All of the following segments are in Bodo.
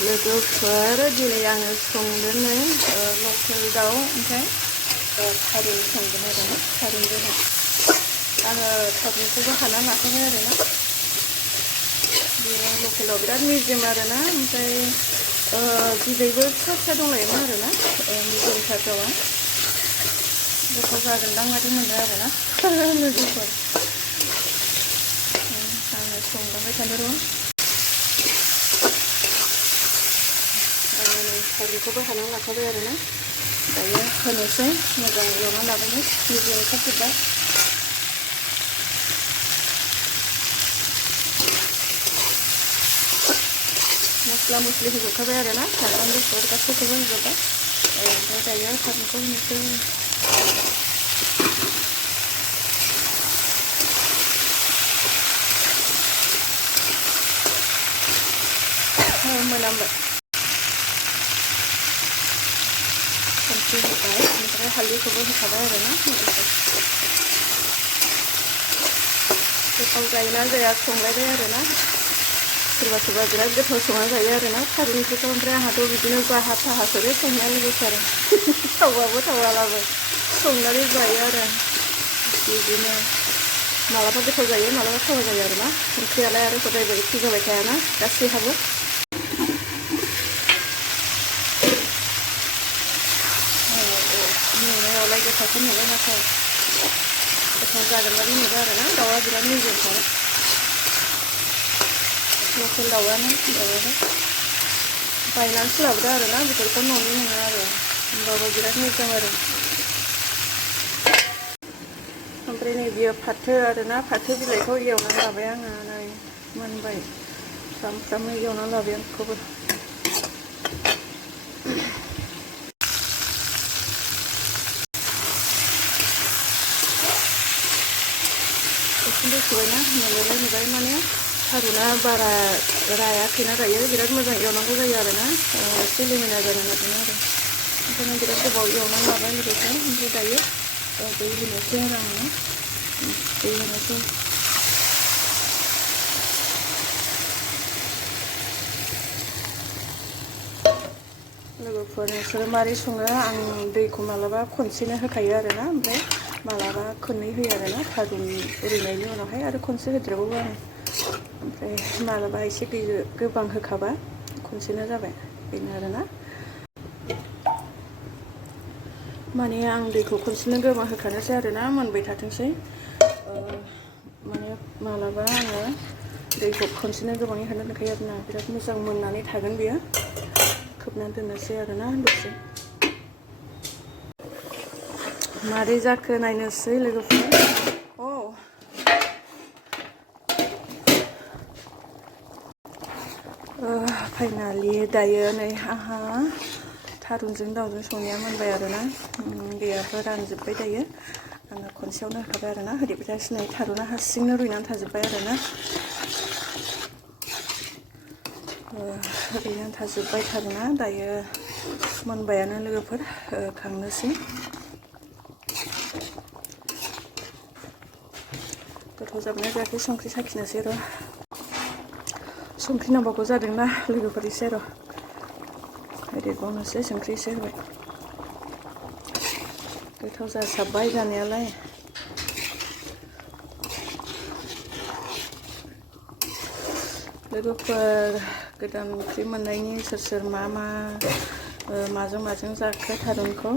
लोगोफोर दिनै आङो संदोंनो लकेल दाउ ओमफ्राय थारुन संगोन आरोना थारुनजों आङो थारुनखौबो हाना लाखाबाय आरोना बेयो लकेलाव बिराद मेजेम आरोना ओमफ्राय बिदैबो फिसा फिसा दंलायोमोन आरोना मेजेमथार दाउआ गोथाव जागोनदां बायदि मोनो आरोना लोगोफोर आङो संलांबाय थानो र' थारुनखौबो हाना लाखाबाय आरोना दायो होनोसै मोजां एवना लाबायनो मेजेम ओंखारजोब्बाय मस्ला मस्लि होजोबखाबाय आरोना सामब्राम गुफुर गासैखौबो होजोब्बाय ओमफ्राय दायो थारुनखौ होनोसै मोनामबाय संख्रि होबाय ओमफ्राय हालदैखौबो होखाबाय आरोना गोथाव जायोना जाया संलायबाय आरोना सोरबा सोरबा बिराद गोथाव संना जायो आरोना थारुनखौथ' ओमफ्राय आंहाथ' बिदिनो जाहा थाहासोलै संनाया लोगोफोर थावबाबो थावालाबो संनानै जायो आरो बिदिनो मालाबा गोथाव जायो मालाबा थावा जायो आरोना ओंख्रियालाय आरो हदायबो एखे जाबाय थायाना गासैहाबो नुनायावलाय गोथावखौ नुबाय नाथाय गोथाव जागोन बादि नुबाय आरोना दाउआ बिराद मेजेमथार लकेल दाउआनो बायनानैसो लाबोदों आरोना बेफोरखौ न'नि नङा आरो होमबाबो बिराद मेजेम आरो ओमफ्राय नै बियो फाथो आरोना फाथो बिलाइखौ एवनानै लाबाय आङो नै मोनबाय फ्राम एवनानै लाबाय आं बेखौबो सुबायना नुबाय माने थारुना बारा रायाखैना दायो बिराद मोजां एवनांगौ जायो आरोना एसे लेमोना जानो नागिरो आरो ओंखायनो बिराद गोबाव एवनानै लाबाय लोगोफोर ओमफ्राय दायो दै होनोसै आरो आङो दै होनोसै लोगोफोर नोंसोरो मारै सङो आं दैखौ मालाबा खनसेनो होखायो आरोना ओमफ्राय मालाबा खननै होयो आरोना थारुन रुइनायनि उनावहाय आरो खनसे होदेरबावो आरो ओमफ्राय मालाबा एसे दै गोबां होखाबा खनसेनो जाबाय बेनो आरोना माने आं दैखौ खनसेनो गोबां होखानोसै आरोना मोनबाय थाथोंसै माने मालाबा आङो दैखौ खनसेनो गोबाङै होनो दोनखायो आरोना बिराद मोजां मोननानै थागोन बेयो खोबनानै दोननोसै आरोना दसे मारै जाखो नायनोसै लोगोफोर फाइनालि दायो नै आंहा थारुनजों दाउजों संनाया मोनबाय आरोना दैयाबो रानजोब्बाय दायो आङो खनसेयावनो होखाबाय आरोना होदेरबाय थासिनो थारुना हारसिंनो रुइनानै थाजोब्बाय आरोना रुइनानै थाजोब्बाय थारुना दायो मोनबायानो लोगोफोर खांनोसै गोथाव जाबायना जायाखै संख्रि साखिनोसै र' संख्रि नांबावगौ जादोंना लोगोफोर एसे र' होदेरबावनोसै संख्रि एसे होबाय गोथाव जासाबबाय जानायालाय लोगोफोर गोदान ओंख्रि मोननायनि सोर माजों जाखो थारुनखौ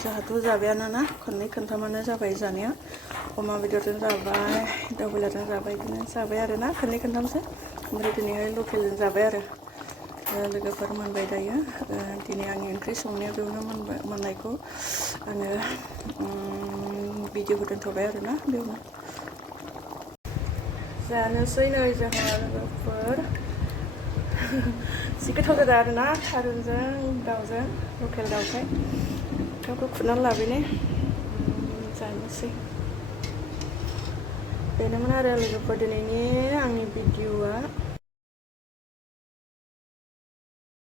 जोंहाथ' जाबायानो ना खननै खनथामानो जाबाय जानाया अमा बेदरजों जाबाय दाउ ब्रयलारजों जाबाय बिदिनो जाबाय आरोना खननै खनथामसो ओमफ्राय दिनैहाय लकेलजों जाबाय आरो लोगोफोर मोनबाय दायो दिनै आंनि ओंख्रि संनाया बेयावनो मोननायखौ आङो भिडिअखौ दोनथ'बाय आरोना बेयावनो जानोसै नै जोंहा लोगोफोर जि गोथाव जादों आरोना थारुनजों दाउजों लकेल दाउखाय दाउखौ खुरनानै लाबायने जानोसै बेनोमोन आरो लोगोफोर दिनैनि आंनि भिडिअआ